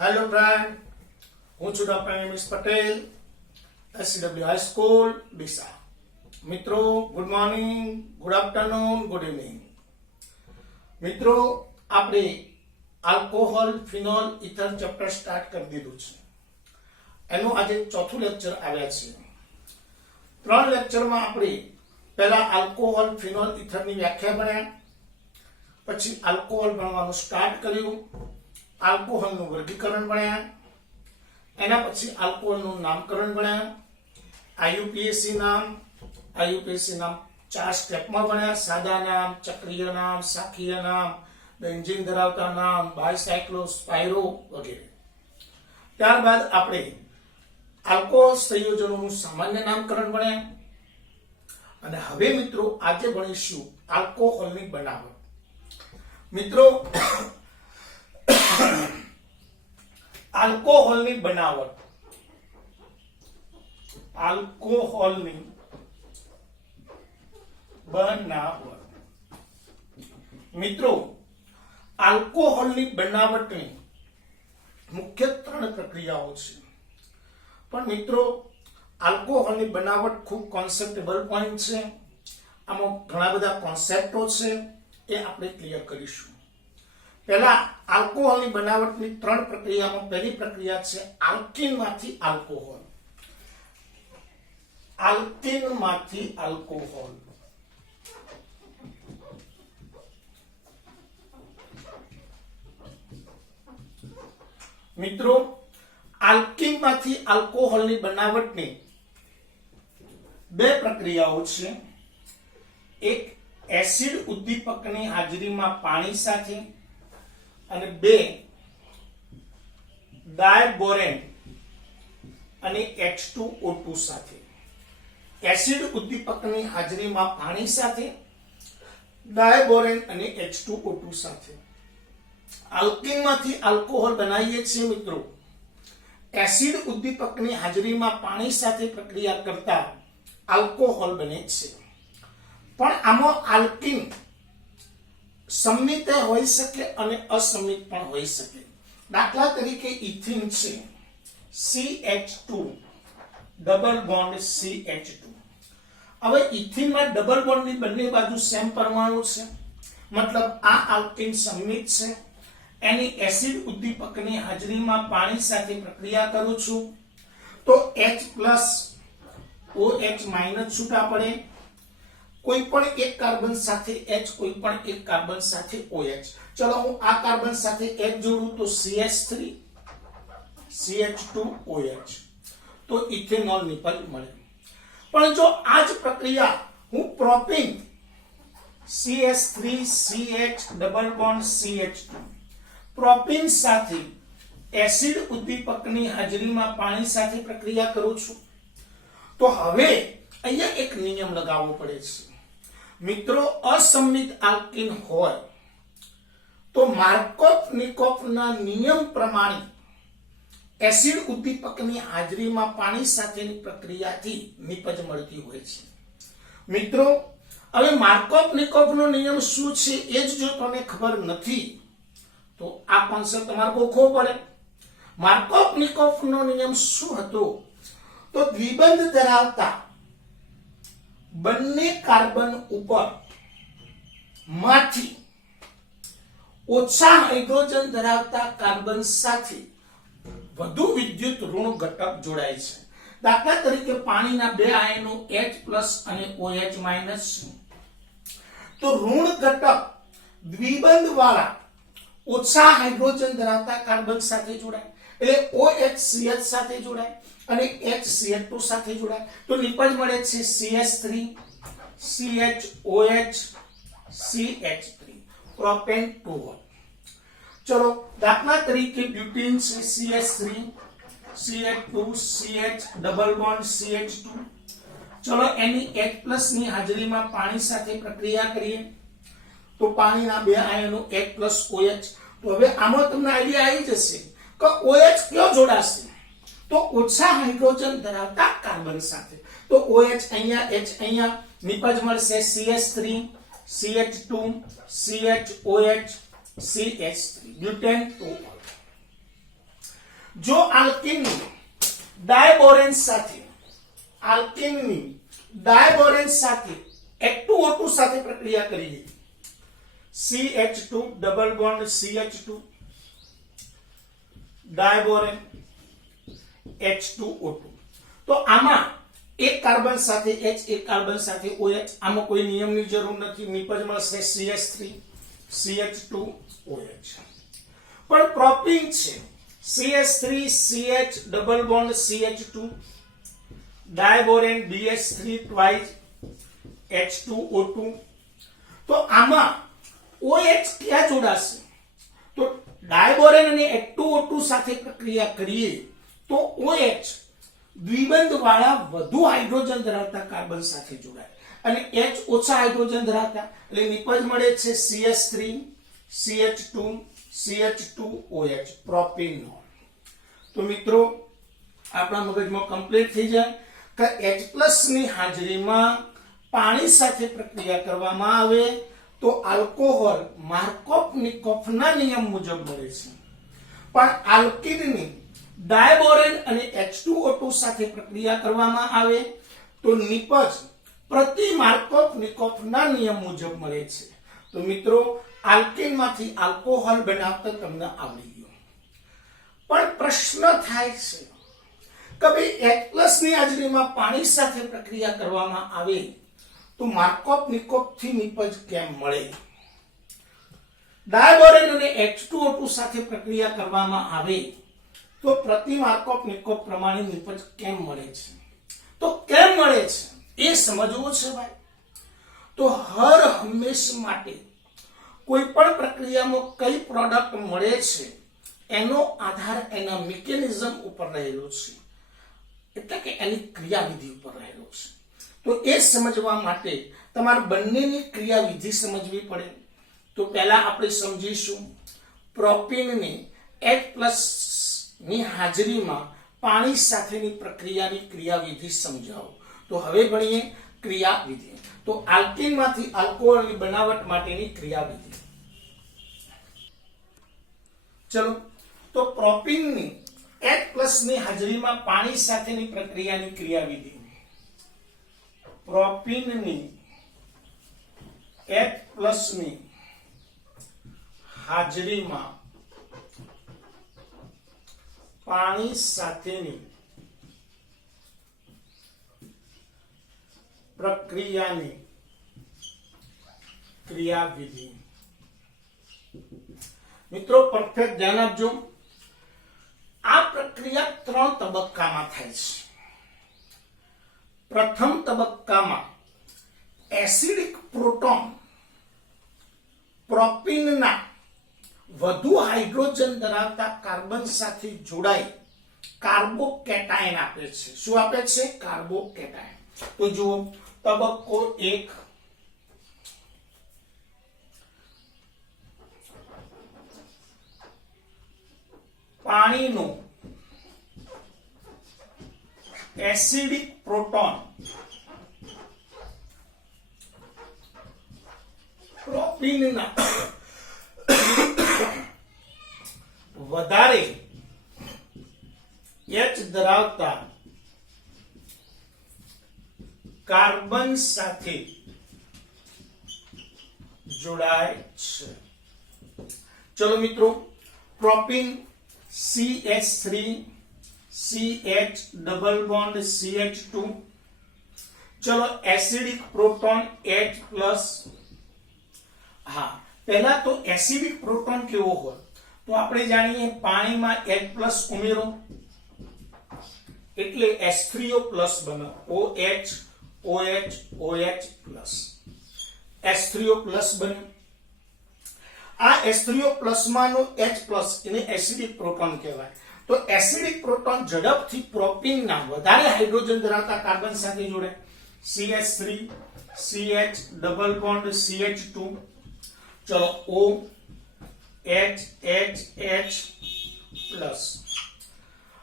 Hello friend, હું છું doctor MS Patel, SCW high school Deesa. મિત્રો, good morning, good afternoon, good evening. મિત્રો, આપણે alcohol, phenol, ether chapter start કરી દીધું છે. એનું આજે ચોથું લેક્ચર આવ્યા છે. 3 લેક્ચરમાં આપણે પહેલા આલ્કોહોલ, ફિનોલ, ઇથરની વ્યાખ્યા ભણ્યા, પછી આલ્કોહોલ ભણવાનું સ્ટાર્ટ કર્યું, આલ્કોહોલનું વર્ગીકરણ ભણ્યા, એના પછી આલ્કોહોલનું નામકરણ ભણ્યા, આઈયુપીએસી નામ 4 સ્ટેપમાં ભણ્યા: સાદા નામ, ચક્રીય નામ, શાખીય નામ, બેન્ઝીન ધરાવતા નામ, બાયસાયક્લો, સ્પાયરો વગેરે. ત્યારબાદ આપણે આલ્કોહોલ સંયોજનોનું સામાન્ય નામકરણ ભણ્યા અને હવે મિત્રો આજે ભણીશું આલ્કોહોલની બનાવટ. મિત્રો, આલ્કોહોલની બનાવટ. મિત્રો, આલ્કોહોલની બનાવટની મુખ્ય 3 પ્રક્રિયાઓ છે. પણ મિત્રો, આલ્કોહોલની બનાવટ ખૂબ કોન્સેપ્ટેબલ પોઈન્ટ છે. આમાં ઘણા બધા કોન્સેપ્ટો છે, એ આપણે ક્લિયર કરીશું. પહેલા આલ્કોહોલની બનાવટની 3 પ્રક્રિયામાં પહેલી પ્રક્રિયા છે આલ્કીનમાંથી આલ્કોહોલ. આલ્કીનમાંથી આલ્કોહોલ. મિત્રો, આલ્કીનમાંથી આલ્કોહોલની બનાવટની 2 પ્રક્રિયાઓ છે. એક એસિડ ઉદ્દીપકની હાજરીમાં પાણી સાથે અને 2 ડાયબોરેન અને H2O2 સાથે. એસિડ ઉદ્દીપકની હાજરીમાં પાણી સાથે, ડાયબોરેન અને H2O2 સાથે. આલ્કીનમાંથી આલ્કોહોલ બનાવીએ છીએ મિત્રો. એસિડ ઉદ્દીપકની હાજરીમાં પાણી સાથે પ્રક્રિયા કરતા આલ્કોહોલ બને છે. પણ આમાં આલ્કીન સંમિત હોઈ શકે અને અસંમિત પણ હોઈ શકે. દાખલા તરીકે ઇથિન છે, CH2 ડબલ બોન્ડ CH2. હવે ઇથિનમાં ડબલ બોન્ડની બંને બાજુ સેમ પરમાણુ છે, મતલબ આ આલ્કીન સંમિત છે. એની એસિડ ઉદ્દીપકની હાજરીમાં પાણી સાથે પ્રક્રિયા કરું છું તો H+ OH- છૂટા પડે. કોઈ પણ એક કાર્બન સાથે H, કોઈ પણ એક કાર્બન સાથે OH. ચલો હું આ કાર્બન સાથે H જોડું તો CH3 CH2OH, તો ઇથેનોલ નિપજ મળે. પણ જો આ જ પ્રક્રિયા હું propane CH3 CH double bond CH2 propane સાથે એસિડ ઉદ્દીપકની હાજરીમાં પાણી સાથે પ્રક્રિયા કરું છું તો હવે અહીંયા એક નિયમ લગાવવો પડે છે. મિત્રો, અસંમિત આલ્કીન હોય તો માર્કોવ-નિકોવના નિયમ પ્રમાણે એસિડ ઉદ્દીપકની હાજરીમાં પાણી સાથેની પ્રક્રિયાથી નિપજ મળતી હોય છે. મિત્રો, હવે માર્કોવ-નિકોવનો નિયમ શું છે એ જ જો તમને ખબર નથી તો આ કોન્સેપ્ટ તમારે ગોખવો પડે. માર્કોવ-નિકોવનો નિયમ શું હતો? તો દ્વિબંધ ધરાવતા બંને કાર્બન ઉપર માંથી ઓછા હાઇડ્રોજન ધરાવતા કાર્બન સાથે વધુ વિદ્યુત ઋણ ઘટક જોડાય છે. દાખલા તરીકે પાણીના 2 આયનો H+ અને OH- તો ઋણ ઘટક દ્વિબંધ વાળા ઓછા હાઇડ્રોજન ધરાવતા કાર્બન સાથે જોડાય, એટલે OHCH સાથે જોડાય અને HCH2 સાથે જોડાય તો નિપજ મળે છે CH3 CHOH CH3 પ્રોપેન 2. ચલો દાખલા તરીકે બ્યુટેન છે CH3 CH2 CH double bond CH2. ચલો એની H+ ની હાજરીમાં પાણી સાથે પ્રક્રિયા કરીએ તો પાણીના 2 આયનો H+ OH. તો હવે આમાં તમને આઈડિયા આવી જશે કે OH કયો જોડાશે? તો ઓછા હાઇડ્રોજન ધરાવતા કાર્બન સાથે. તો OH અહીંયા, H અહીંયા, નિપજ મળશે CH3 CH2 CHOH CH3 butane 2. જો આલ્કીનની ડાયબોરેન સાથે H2O2 સાથે પ્રક્રિયા કરીએ, CH2 double bond CH2 ડાયબોરેન H2O2, તો આમાં એક કાર્બન સાથે H, એક કાર્બન સાથે OH, આમાં કોઈ નિયમની જરૂર નથી, નિપજ મળશે CH3 CH2 OH. પણ પ્રોપીન છે CH3 CH double bond CH2 ડાયબોરેન BH3 twice H2O2, તો આમાં OH ક્યાં જોડાશે? તો ડાયબોરેન અને H2O2 સાથે પ્રક્રિયા કરીએ તો OH દ્વિબંધ વાળા વધુ હાઇડ્રોજન ધરાવતા કાર્બન સાથે જોડાય અને H ઓછા હાઇડ્રોજન ધરાવતા, એટલે નિપજ મળે છે CH3 CH2 CH2OH પ્રોપેનોલ. તો મિત્રો આપણા મગજમાં કમ્પ્લીટ થઈ જાય કે H+ ની હાજરીમાં પાણી સાથે પ્રક્રિયા કરવામાં આવે તો આલ્કોહોલ માર્કોવ-નિકોફના નિયમ મુજબ મળે છે, પણ આલ્કીનની ડાયબોરેન અને H2O2 સાથે પ્રક્રિયા કરવામાં આવે તો નિપજ પ્રતિ માર્કોવ-નિકોફના નિયમ મુજબ મળે છે. તો મિત્રો આલ્કીનમાંથી આલ્કોહોલ બનાવતા તમને આવડી ગયું, પણ પ્રશ્ન થાય છે કે ભાઈ H+ ની હાજરીમાં પાણી સાથે પ્રક્રિયા કરવામાં આવે તો માર્કોવ-નિકોફથી નિપજ કેમ મળે? ડાયબોરેન અને H2O2 સાથે પ્રક્રિયા કરવામાં આવે તો પ્રતિ માર્કોવ-નિકોફ પ્રમાણે નિપજ કેમ મળે છે? તો કેમ મળે છે એ સમજવું છે ભાઈ. તો હર હંમેશ માટે કોઈ પણ પ્રક્રિયામાં કઈ પ્રોડક્ટ મળે છે એનો આધાર એના મિકેનિઝમ ઉપર રહેલો છે, એટલે કે એની ક્રિયાવિધિ ઉપર રહેલો છે. તો એ સમજવા માટે તમારે બંનેની ક્રિયાવિધિ સમજવી પડે. તો પહેલા આપણે સમજીશું પ્રોપીનની H+ ની હાજરીમાં પાણી સાથેની પ્રક્રિયાની ક્રિયાવિધિ સમજાવો. તો હવે ભણીએ ક્રિયાવિધિ. તો આલ્કીનમાંથી આલ્કોહોલની બનાવટ માટેની ક્રિયાવિધિ. ચલો, તો પ્રોપીનની H+ ની હાજરીમાં પાણી સાથેની પ્રક્રિયાની ક્રિયાવિધિ. પ્રોપીનની H+ ની હાજરીમાં પાણી સાથેની પ્રક્રિયાની ક્રિયાવિધિ. મિત્રો પરફેક્ટ ધ્યાન આપજો. આ પ્રક્રિયા 3 તબક્કામાં થાય છે. પ્રથમ તબક્કામાં એસિડિક પ્રોટોન પ્રોપીનના વધુ હાઇડ્રોજન ધરાવતા કાર્બન સાથે જોડાઈ કાર્બોકેટાયન આપે છે. શું આપે છે? કાર્બોકેટાયન. તો જુઓ, તબક્કો 1 પાણીનું એસિડિક પ્રોટોન પ્રોપીનના વધારે H ધરાવતા કાર્બન સાથે જોડાય છે. ચલો મિત્રો, propyne CH3 CH double bond CH2. ચલો, એસિડિક પ્રોટોન H+. હા, પહેલા તો એસિડિક પ્રોટોન કેવો હોય તો આપણે જાણીએ, પાણીમાં H+ ઉમેરો એટલે H3O+ બને. OH OH OH+, H3O+ બને. આ H3O+ માંનો H+ એને એસિડિક પ્રોટોન કહેવાય. તો એસિડિક પ્રોટોન ઝડપથી પ્રોપીનના વધારે હાઇડ્રોજન ધરાવતા કાર્બન સાથે જોડે. CH3 CH double bond CH2. ચલો, O H H H+.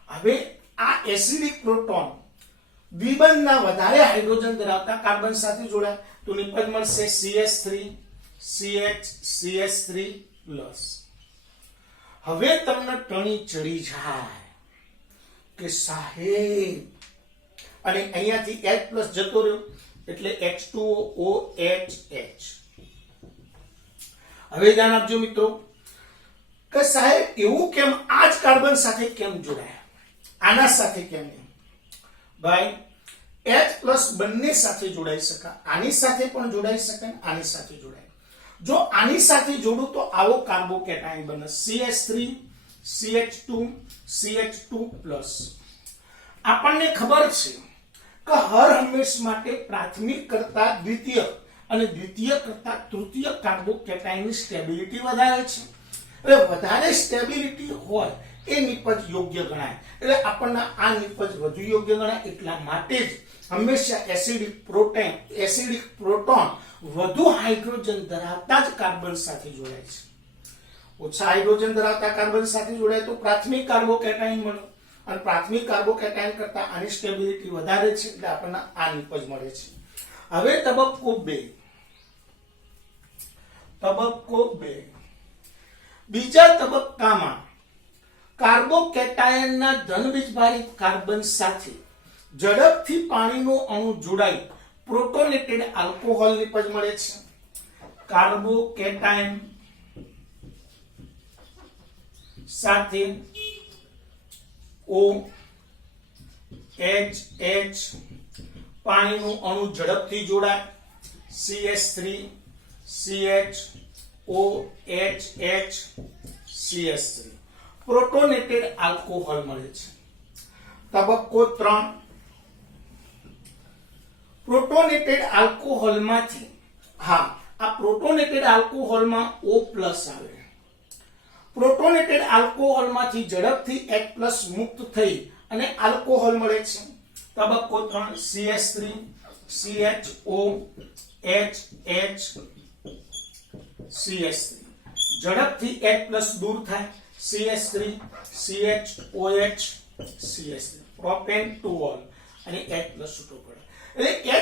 હવે આ એસિડિક પ્રોટોન દ્વિબંધના વધારે હાઇડ્રોજન ધરાવતા કાર્બન સાથે જોડાય તો નિપજ મળશે CH3 CH CH3+. હવે તમને ટણી ચડી જાય કે સાહેબ, અને અહીંયાથી H પ્લસ જતો રહ્યો એટલે H2OH. હવે ધ્યાન આપજો મિત્રો કે સાહેબ એવું કેમ, આ જ કાર્બન સાથે કેમ જોડાયા, આના સાથે કેમ નહીં? ભાઈ H પ્લસ બંને સાથે જોડાઈ શકાય, આની સાથે પણ જોડાઈ શકાય, આની સાથે જોડાય. જો આની સાથે જોડું તો આવો કાર્બોકેટાયન બને CH3 CH2 CH2 પ્લસ. આપણને ખબર છે કે હર હંમેશ માટે પ્રાથમિક કરતા દ્વિતીય અને દ્વિતીય કરતા તૃતીય કાર્બોકેટાયનની સ્ટેબિલિટી વધારે છે. એટલે વધારે સ્ટેબિલિટી હોય એ નિપજ યોગ્ય ગણાય. એટલે આપણને આ નિપજ વધુ યોગ્ય ગણાય. એટલા માટે જ હંમેશા એસિડિક પ્રોટોન વધુ હાઇડ્રોજન ધરાવતા જ કાર્બન સાથે જોડાય છે. ઓછા હાઇડ્રોજન ધરાવતા કાર્બન સાથે જોડાય તો પ્રાથમિક કાર્બોકેટાયન મળે, અને પ્રાથમિક કાર્બોકેટાયન કરતા આની સ્ટેબિલિટી વધારે છે એટલે આપણને આ નિપજ મળે છે. હવે તબક્કો 2. બીજા તબક્કામાં કાર્બોકેટાયનના ધન વીજભારિત કાર્બન સાથે ઝડપથી પાણીનો અણુ જોડાઈ પ્રોટોનેટેડ આલ્કોહોલ નિપજ મળે છે. કાર્બોકેટાયન સાથે OH પાણીનું અણુ ઝડપથી જોડાય CH3 CHOHH CH3 પ્રોટોનેટેડ આલ્કોહોલ મળે છે. તબક્કો 3. પ્રોટોનેટેડ આલ્કોહોલમાંથી આ પ્રોટોનેટેડ આલ્કોહોલમાં O+ આવે. પ્રોટોનેટેડ આલ્કોહોલમાંથી ઝડપથી H+ મુક્ત થઈ અને આલ્કોહોલ મળે છે. તબક્કો 3. CH3 CHOHH CH3 ઝડપથી H+ દૂર થાય CH3 CHOH CH3 propane two wall અને H+ છૂટો પડે. એટલે H+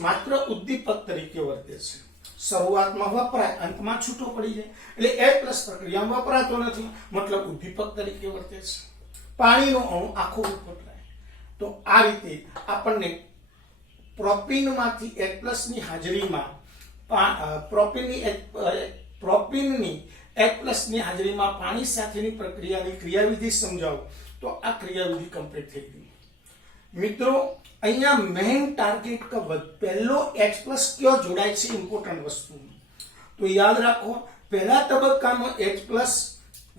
માત્ર ઉદ્દીપક તરીકે વર્તે છે. શરૂઆતમાં વપરાય, અંતમાં છૂટો પડી જાય. એટલે H+ પ્રક્રિયામાં વપરાતો નથી, મતલબ ઉદ્દીપક તરીકે વર્તે છે. પાણીનો અણુ આખો વપરાય. તો આ રીતે આપણને પ્રોપીનમાંથી H+ ની હાજરીમાં પ્રોપીનની H+ ની હાજરીમાં પાણી સાથેની પ્રક્રિયાની ક્રિયાવિધિ સમજાવો તો આ ક્રિયાવિધિ કમ્પ્લીટ થઈ ગઈ. મિત્રો અહીંયા મેઇન ટાર્ગેટ કે પહેલો H+ કયો જોડાય છે, ઇમ્પોર્ટન્ટ વસ્તુ. તો યાદ રાખો, પહેલા તબક્કામાં H+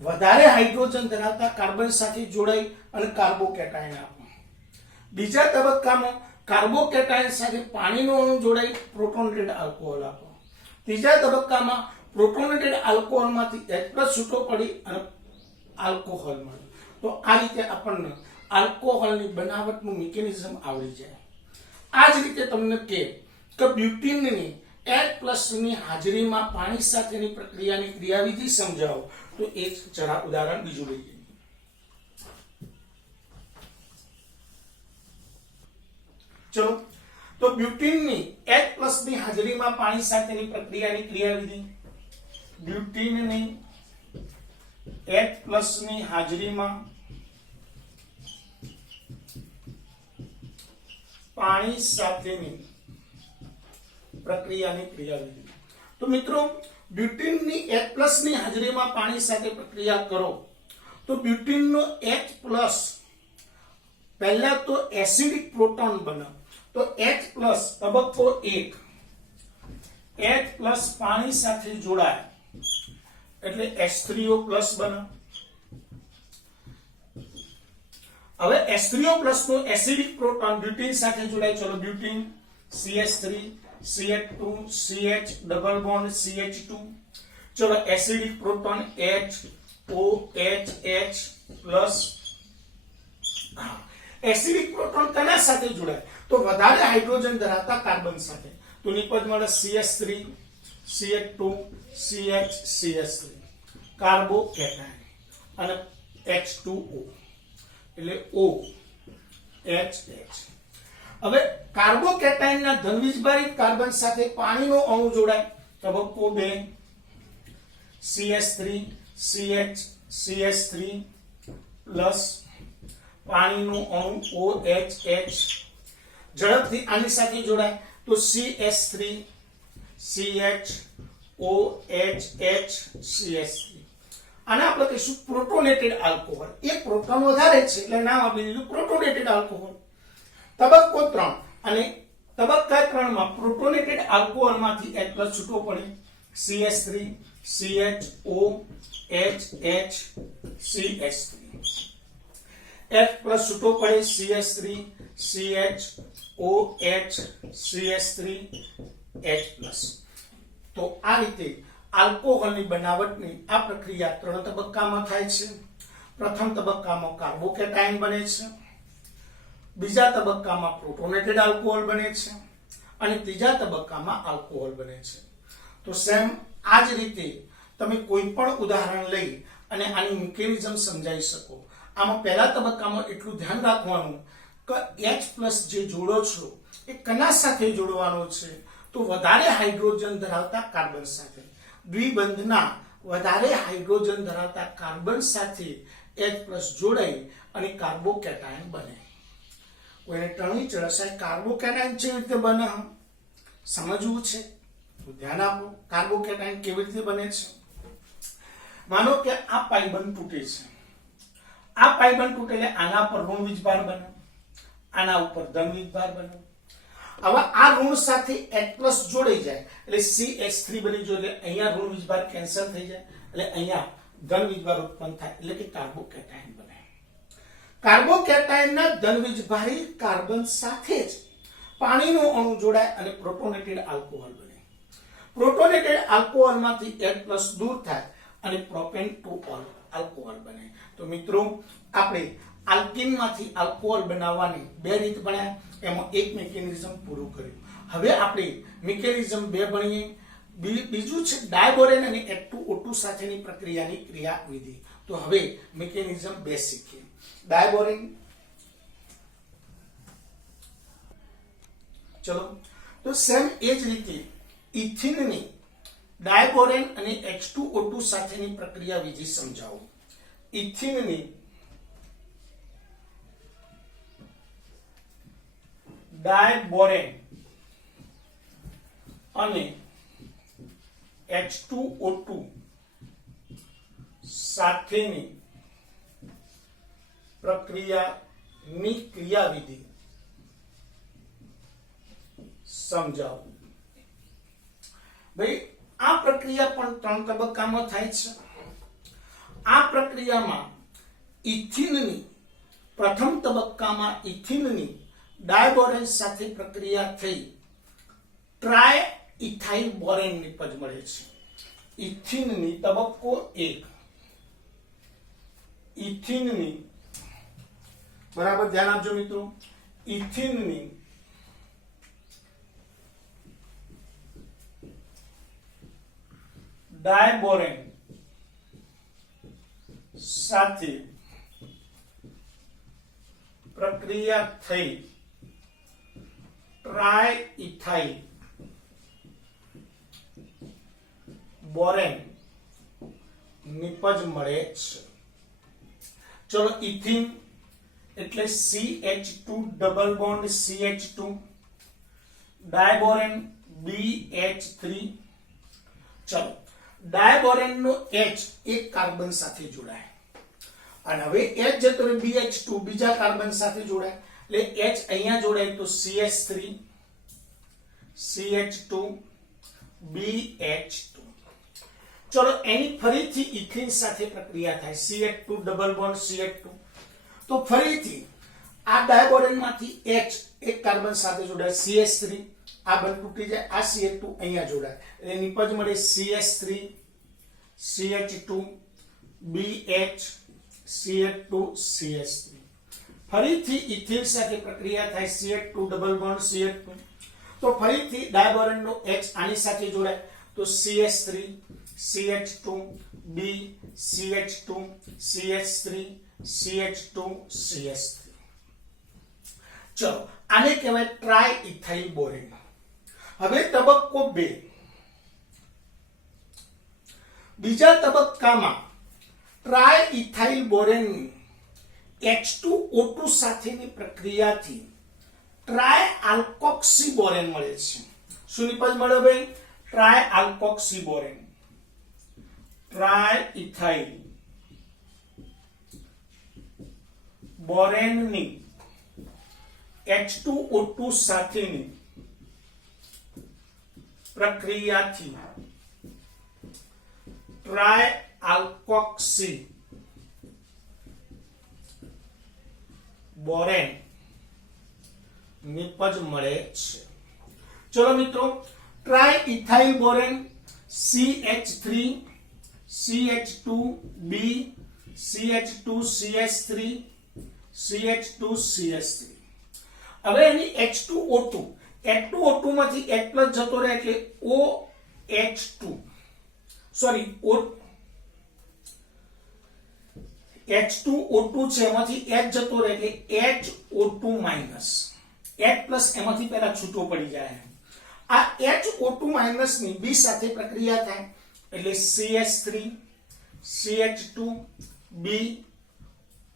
વધારે હાઇડ્રોજન ધરાવતા કાર્બન સાથે જોડાઈ અને કાર્બોકેટાયન આપો. બીજા તબક્કામાં કાર્બોકેટાયન સાથે પાણીનો અણુ જોડાઈ પ્રોટોનેટેડ આલ્કોહોલ આપો. ત્રીજા તબક્કામાં પ્રોટોનેટેડ આલ્કોહોલમાંથી H+ છૂટો પડી અને આલ્કોહોલ મળે. તો આ રીતે આપણને આલ્કોહોલની બનાવટનું મિકેનિઝમ આવડી જાય. આ જ રીતે તમને કે બ્યુટીનની H+ ની હાજરીમાં પાણી સાથેની પ્રક્રિયાની ક્રિયાવિધિ સમજાવો તો એક જરા ઉદાહરણ બીજું લઈએ. ચલો, તો બ્યુટીનની H+ ની હાજરીમાં પાણી સાથેની પ્રક્રિયાની ક્રિયાવિધિ. બ્યુટીનની H+ ની હાજરીમાં પાણી સાથેની પ્રક્રિયાની ક્રિયાવિધિ. તો મિત્રો બ્યુટીનની H+ ની હાજરીમાં પાણી સાથે પ્રક્રિયા કરો તો બ્યુટીનનો H+ પહેલા તો એસિડિક પ્રોટોન બને. તો H+ તબક્કો 1 H+ પાણી સાથે જોડાય એટલે H3O+ બને. હવે H3O+ નો એસિડિક પ્રોટોન બ્યુટીન સાથે જોડાય. ચલો, બ્યુટીન CH3 CH2 CH double bond CH2. ચલો, acidic proton HOHH+. Acidic proton કના સાથે જોડાય તો વધારે હાઇડ્રોજન ધરાવતા કાર્બન સાથે. તો નિપજ મળે CH3 CH2 CH CH3 carbocation અને H2O એટલે OHH. હવે કાર્બોકેટાયનના ધન વીજભારિત કાર્બન સાથે પાણીનો અણુ જોડાય. તબક્કો 2 CH3 CH CH3 પ્લસ પાણીનું અણુ OHH ઝડપથી આની સાથે જોડાય તો CH3 CH OHH CH3 આને આપણે કહીશું પ્રોટોનેટેડ આલ્કોહોલ. એક પ્રોટોન વધારે છે એટલે નામ આપી દીધું પ્રોટોનેટેડ આલ્કોહોલ. તબક્કો 3 અને તબક્કા 3 માં પ્રોટોનેટેડ આલ્કોહોલમાંથી H+ છૂટો પડે CH3 CHOHH CH3 H+ છૂટો પડે CH3 CHOH CH3 H+. તો આ રીતે આલ્કોહોલની બનાવટની આ પ્રક્રિયા 3 તબક્કામાં થાય છે. પ્રથમ તબક્કામાં કાર્બોકેટાયન બને છે, બીજા તબક્કામાં પ્રોટોનેટેડ આલ્કોહોલ બને છે અને ત્રીજા તબક્કામાં આલ્કોહોલ બને છે. તો સેમ આ જ રીતે તમે કોઈ પણ ઉદાહરણ લઈ અને આની મિકેનિઝમ સમજાવી શકો. આમાં પહેલા તબક્કામાં એટલું ધ્યાન રાખવાનું કે H+ જે જોડો છો એ કના સાથે જોડવાનો છે તો વધારે હાઇડ્રોજન ધરાવતા કાર્બન સાથે. દ્વિબંધના વધારે હાઇડ્રોજન ધરાવતા કાર્બન સાથે H+ જોડાઈ અને કાર્બોકેટાયન બને. કોઈને ટણી ચડશે કાર્બોકેટાયન કેવી રીતે બને સમજવું છે તો ધ્યાન આપો. કાર્બોકેટાયન કેવી રીતે બને છે? માનો કે આ પાઇબંધ તૂટે છે. આ પાઇબંધ તૂટે એટલે આના પર ઋણ વીજભાર બને, આના ઉપર ધન વીજભાર બને. હવે આ ઋણ સાથે H+ જોડાઈ જાય એટલે CH3 બની જાય એટલે અહીંયા ઋણ વીજભાર કેન્સલ થઈ જાય એટલે અહીંયા ધન વીજભાર ઉત્પન્ન થાય એટલે કે કાર્બોકેટાયન બને. કાર્બોકેટાયનના ધન વીજભારી કાર્બન સાથે જ પાણીનું અણુ જોડાય અને પ્રોટોનેટેડ આલ્કોહોલ બને. પ્રોટોનેટેડ આલ્કોહોલમાંથી H+ દૂર થાય અને પ્રોપેન 2 આલ્કોહોલ બને. તો મિત્રો આપણે આલ્કીનમાંથી આલ્કોહોલ બનાવવાની 2 રીત ભણ્યા, એમાં એક મિકેનિઝમ પૂરું કર્યું. હવે આપણે મિકેનિઝમ 2 ભણીએ. બીજું છે ડાયબોરેન અને H2O2 સાથેની પ્રક્રિયાની ક્રિયાવિધિ. તો હવે મિકેનિઝમ 2 શીખીએ. ડાયબોરેન, ચલો તો સેમ એ જ રીતે ઇથિનની ડાયબોરેન અને H2O2 સાથેની પ્રક્રિયાવિધિ સમજાવો. ઇથિનની ડાયબોરેન અને H2O2 સાથેની પ્રક્રિયાની ક્રિયાવિધિ સમજાવો. ભાઈ આ પ્રક્રિયા પણ 3 તબક્કામાં થાય છે. આ પ્રક્રિયામાં ઇથિનની પ્રથમ તબક્કામાં ઇથિનની ડાયબોરેન સાથે પ્રક્રિયા થઈ ટ્રાય ઇથાઇલ બોરેન નિપજ મળે છે. ઇથિનની તબક્કો 1 ઇથિનની બરાબર ધ્યાન આપજો મિત્રો. ઇથિનની ડાયબોરેન સાથે પ્રક્રિયા થઈ ટ્રાય ઇથાઇલ બોરેન નિપજ મળે છે. ચલો ઇથિન એટલે CH2 double bond CH2, ડાયબોરેન BH3. ચલો ડાયબોરેન નો H એક કાર્બન સાથે જોડાય અને હવે H જતો રહે BH2 બીજા કાર્બન સાથે જોડાય એટલે H અહીંયા જોડાય તો CH3 CH2 BH2. ચલો એની ફરીથી ઇથિન સાથે પ્રક્રિયા થાય CH2 ડબલ બોન્ડ CH2. તો ફરીથી આ ડાયબોરેન માંથી H એક કાર્બન સાથે જોડાય CH3 આ બંધ તૂટી જાય આ CH2 અહીંયા જોડાય એટલે નિપજ મળે CH3 CH2 BH CH2 CH3. ફરીથી ઇથિન સાથે પ્રક્રિયા થાય CH2 ડબલ બોન્ડ CH2. તો ફરીથી ડાયબોરેન નો H આની સાથે જોડાય તો CH3 CH2 B CH2 CH3 CH2 CH3. ચલો આને કહેવાય ટ્રાય ઇથાઇલ બોરેન. હવે તબક્કો 2 બીજા તબક્કામાં ટ્રાય ઇથાઇલ બોરેન H2O2 સાથેની પ્રક્રિયાથી ટ્રાય આલ્કોક્સી બોરેન મળે છે. શું નિપજ મળે ભાઈ? Try alkoxy Warren. Try ethyl બોરેનની H2O2 સાથેની પ્રક્રિયાથી ટ્રાય આલ્કોક્સી બોરેન નિપજ મળે છે. ચલો મિત્રો, try ethyl Warren CH3 CH2B CH2CH3 CH2CH3. હવે એની H2O2 માંથી H+ જતો રહે એટલે OH2 સોરી H2O2 છે એમાંથી H જતો રહે એટલે HO2 માઈનસ. H+ એમાંથી પહેલા છૂટો પડી જાય. આ HO2 માઈનસ ની B સાથે પ્રક્રિયા થાય એટલે CH3 CH2 B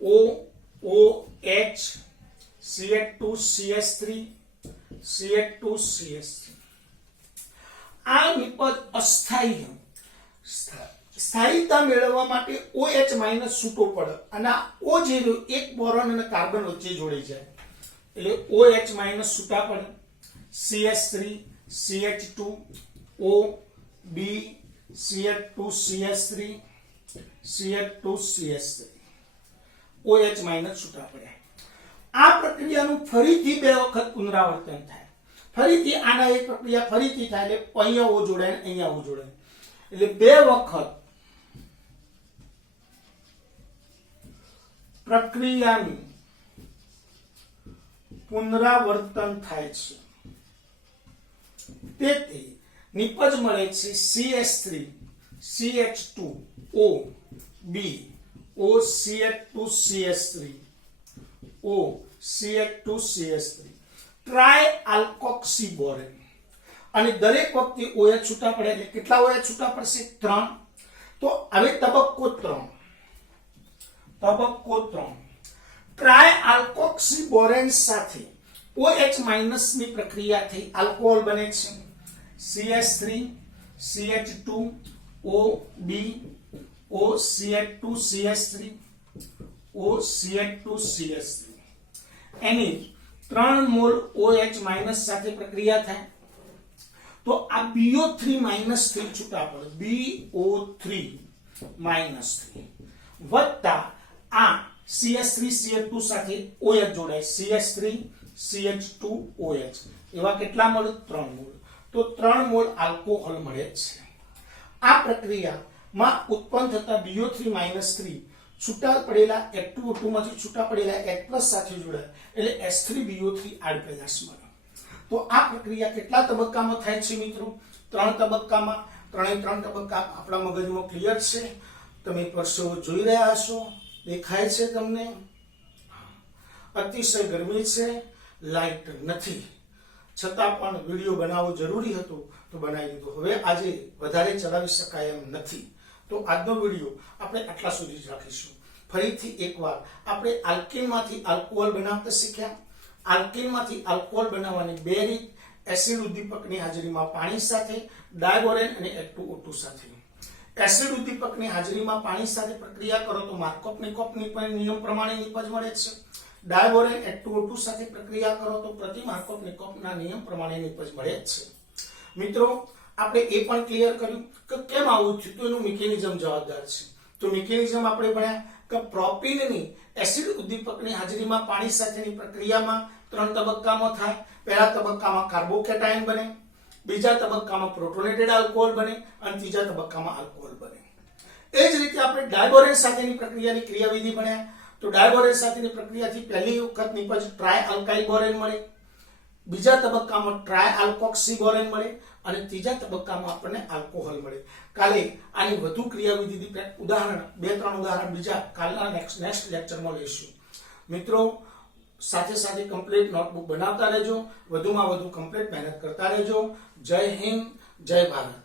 OH CH2 CH3 CH2 CH3. આ નિપજ અસ્થાયી સ્થાયીતા મેળવવા માટે OH માઈનસ છૂટો પડે અને આ O જે એક બોરોન અને કાર્બન વચ્ચે જોડાઈ જાય એટલે OH માઈનસ છૂટા પડે. CH3 CH2 O B CH2 CH3 CH2 CH3 OH minus છૂટા પડે. આ પ્રક્રિયાનું ફરીથી બે વખત પુનરાવર્તન થાય. ફરીથી આના એક પ્રક્રિયા ફરીથી થાય એટલે અહીંયા O જોડાય ને અહીંયા O જોડાય એટલે બે વખત પ્રક્રિયાનું પુનરાવર્તન થાય છે. તેથી નિપજ મળે છે CH3 CH2 O B O CH2 CH3 O CH2 CH3 trialkoxyborane. અને દરેક વખતે OH છૂટા પડે એટલે કેટલા OH છૂટા પડશે? 3. તો હવે તબક્કો 3 ટ્રાય આલ્કોક્સી બોરેન સાથે OH માઈનસ ની પ્રક્રિયા થઈ આલ્કોહોલ બને છે. CH3 CH2 O B O CH2 CH3 O CH2 CH3 એની 3 મોલ OH માઈનસ સાથે પ્રક્રિયા થાય તો આ BO3 માઈનસ થઈ છૂટા પડે. BO3 માઈનસ 3 વત્તા આ CH3 CH2 સાથે OH જોડાય CH3 CH2 OH એવા કેટલા મળે? 3 મોલ. તો 3 મોલ આલ્કોહોલ મળે છે. આ પ્રક્રિયામાં ઉત્પન્ન થતા BO3 માઈનસ 3 છૂટા પડેલા H2O2 માંથી છૂટા પડેલા H+ સાથે જોડાય એટલે H3BO3 આડ પેદાશ મળે. તો આ પ્રક્રિયા કેટલા તબક્કામાં થાય છે મિત્રો? 3 તબક્કામાં. 3 તબક્કા આપણા મગજમાં ક્લિયર છે. તમે પરસેવો જોઈ રહ્યા છો, દેખાય છે તમને? અતિશય ગરમી છે, લાઈટ નથી, છતાં પણ વિડિયો બનાવવો જરૂરી હતો તો બનાવી દીધો. હવે આજે વધારે ચલાવી શકાય એમ નથી તો આજનો વિડિયો આપણે આટલા સુધી જ રાખીશું. ફરીથી એકવાર આપણે આલ્કેનમાંથી આલ્કોહોલ બનાવતા શીખ્યા. આલ્કેનમાંથી આલ્કોહોલ બનાવવાની બે રીત: એસિડ ઉદ્દીપકની હાજરીમાં પાણી સાથે, ડાયબોરેન અને H2O2 સાથે. એસિડ ઉદ્દીપકની હાજરીમાં પાણી સાથે પ્રક્રિયા કરો તો માર્કોવ-નિકોપ નિયમ પ્રમાણે નિપજ મળે છે. ડાયબોરેન H2O2 સાથે પ્રક્રિયા કરો તો પ્રતિ માર્કોવ-નિકોપના નિયમ પ્રમાણે નિપજ મળે છે. મિત્રો, આપણે એ પણ ક્લિયર કર્યું કે કેમ આવું થયું તો એનું મિકેનિઝમ જવાબદાર છે. તો મિકેનિઝમ આપણે ભણ્યા કે પ્રોપીનની એસિડ ઉદ્દીપકની હાજરીમાં પાણી સાથેની પ્રક્રિયામાં 3 તબક્કામાં થાય. પહેલા તબક્કામાં કાર્બોકેટાયન બને, બીજા તબક્કામાં પ્રોટોનેટેડ આલ્કોહોલ બને અને ત્રીજા તબક્કામાં આલ્કોહોલ બને. એ જ રીતે આપણે ડાયબોરેન સાથેની પ્રક્રિયાની ક્રિયાવિધિ ભણ્યા. તો ડાયબોરેન સાથેની પ્રક્રિયાથી પહેલી વખત નિપજ ટ્રાય આલ્કાઇલ બોરેન મળે, બીજા તબક્કામાં ટ્રાય આલ્કોક્સી બોરેન મળે અને ત્રીજા તબક્કામાં આપણને આલ્કોહોલ મળે. કાલે આની વધુ ક્રિયાવિધિ ઉદાહરણ 2-3 ઉદાહરણ બીજા કાલના નેક્સ્ટ લેક્ચરમાં લઈશું. મિત્રો, સાથે સાથે કમ્પ્લીટ નોટબુક બનાવતા રહેજો, વધુમાં વધુ કમ્પ્લીટ મહેનત કરતા રહેજો. જય હિન્દ, જય ભારત.